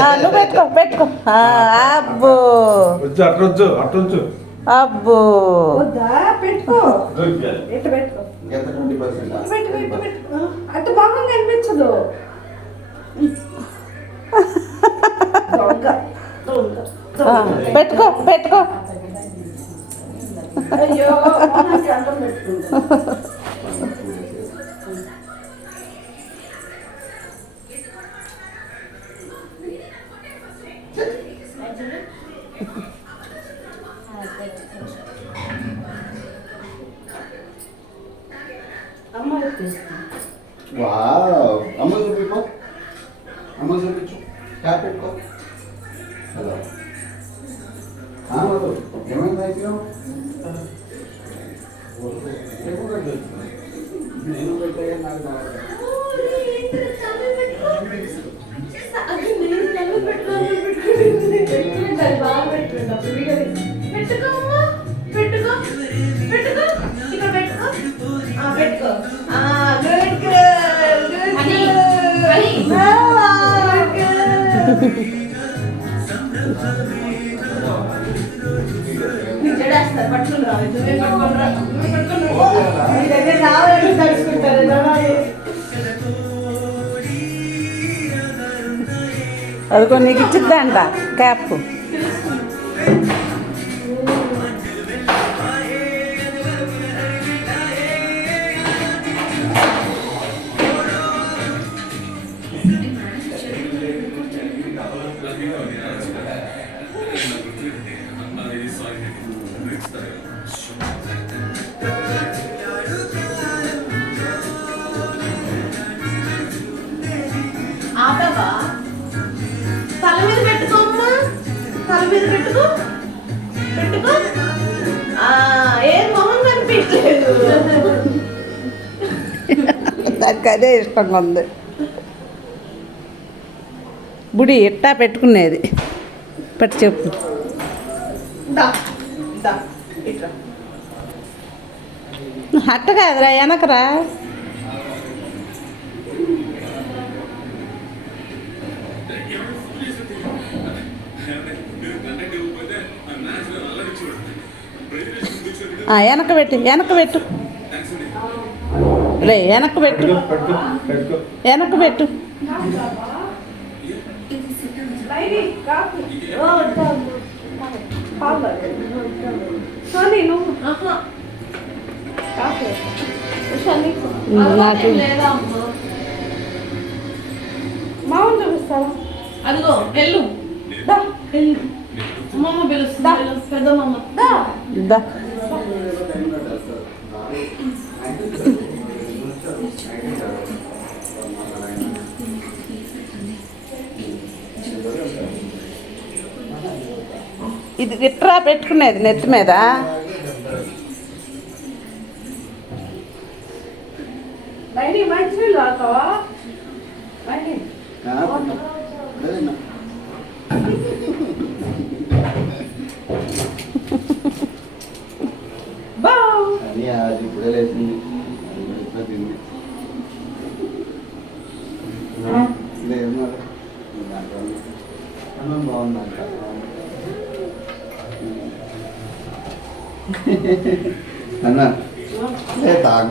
ఆ, నువ్వు పెట్టుకో పెట్టుకో. అబ్బో. అబ్బో. పెట్టుకో. అటు బాగా కనిపించదు పెట్టుకో పెట్టుకో. అయ్యో వావ్. అమ్మ చూపిపో అమ్మ చూపించు క్యాప్ పెట్టుకో. హలో. ఏమైంది అయిపోయావు నేను పెట్టే నాకు కావాలి. అది అదిగో నీకు ఇచ్చిద్దంట క్యాప్. అదే ఇష్టంగా ఉంది. బుడి ఇట్టా పెట్టుకునేది. పెట్టి చెప్పు. అట్ట కాదురా వెనకరా. వెనక పెట్టు వెనక పెట్టు. రే వెనక పెట్టు. పెట్టుకో పెట్టుకో వెనక పెట్టు. నీకు. నాకు. లేదా అమ్మా? మామూలు చూపిస్తావా? అదిగో వెళ్ళు. దా. వెళ్ళు. అమ్మమ్మ పిలుస్తుంది పెద్దమ్మ దా దా ఇది ఇట్రా పెట్టుకునేది నెత్తి మీద. లైని మంచి నీళ్ళు తాగుతావా లైని క్యాప్ అదే నా- బా అది అది ఇప్పుడే లేచింది ఇప్పుడే తింది లేదు మరి దాంట్లో అన్నం బాగుందంట అన్న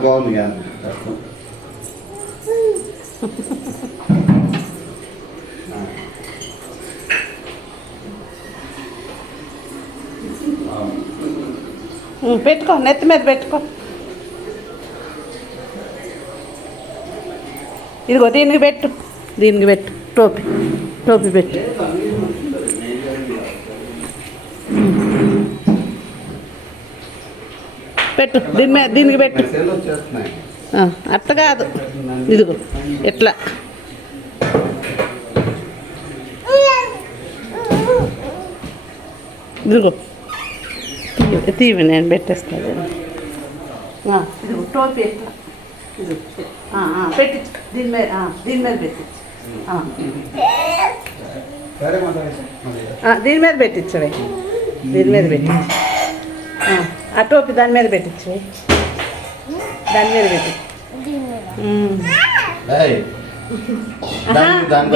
బాగుంది కానీ పెట్టుకో నెత్తి మీద పెట్టుకో. ఇదిగో దీనికి పెట్టు దీనికి పెట్టు టోపీ టోపీ పెట్టు. పెట్టు దీని మీద దీనికి పెట్టు. అట్ట కాదు. ఇదిగో ఎట్లా ఇదిగో. తీవి నేను పెట్టేస్తాను ఇది ఇదిగో టోపీ ఎట్లా? ఇదిగో దీని మీద దీని మీద పెట్టించు దీని మీద పెట్టించవే దీని మీద పెట్టించు ఆ, టోపీ దాని మీద పెట్టించు దాని మీద పెట్టి.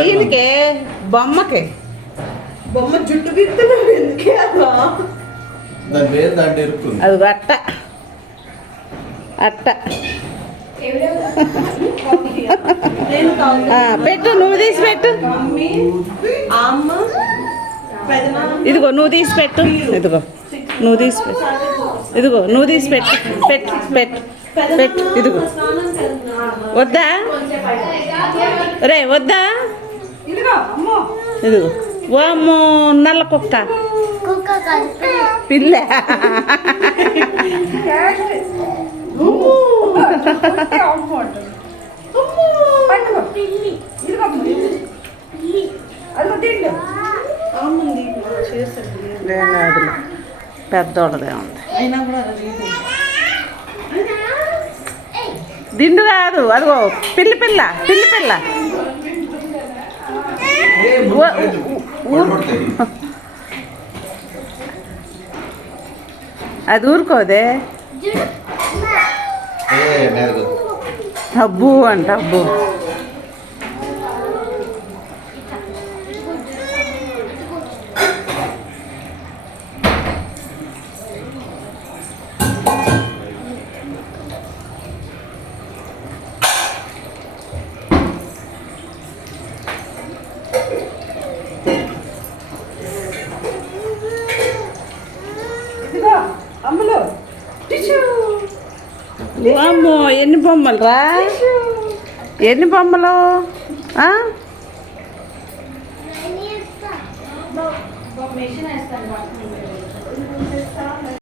దీనికే బొమ్మకే. బొమ్మ జుట్టు అది అట్ట. అట్ట. పెట్టు నువ్వు తీసి పెట్టు. ఇదిగో నువ్వు తీసి పెట్టు. ఇదిగో నువ్వు తీసి పెట్టు. ఇదిగో నువ్వు తీసి పెట్టు పెట్టు పెట్టు పెట్టు ఇదిగో. వద్దా? రే వద్దా? ఇదిగో అమ్మో. ఇదిగో. వామ్మో నల్ల కుక్క. పిల్ల. లేదు, లేదు. పెద్దోళ్ళదే ఉంది. అయినా కూడా అది రీతి. దిండు కాదు అదిగో పిల్లి పిల్ల పిల్లి పిల్ల. అది ఊరుకోదే. అబ్బు అంట అబ్బు. అమ్మో ఎన్ని బొమ్మలు రా? ఎన్ని బొమ్మలు? ఆ? వేస్తాను.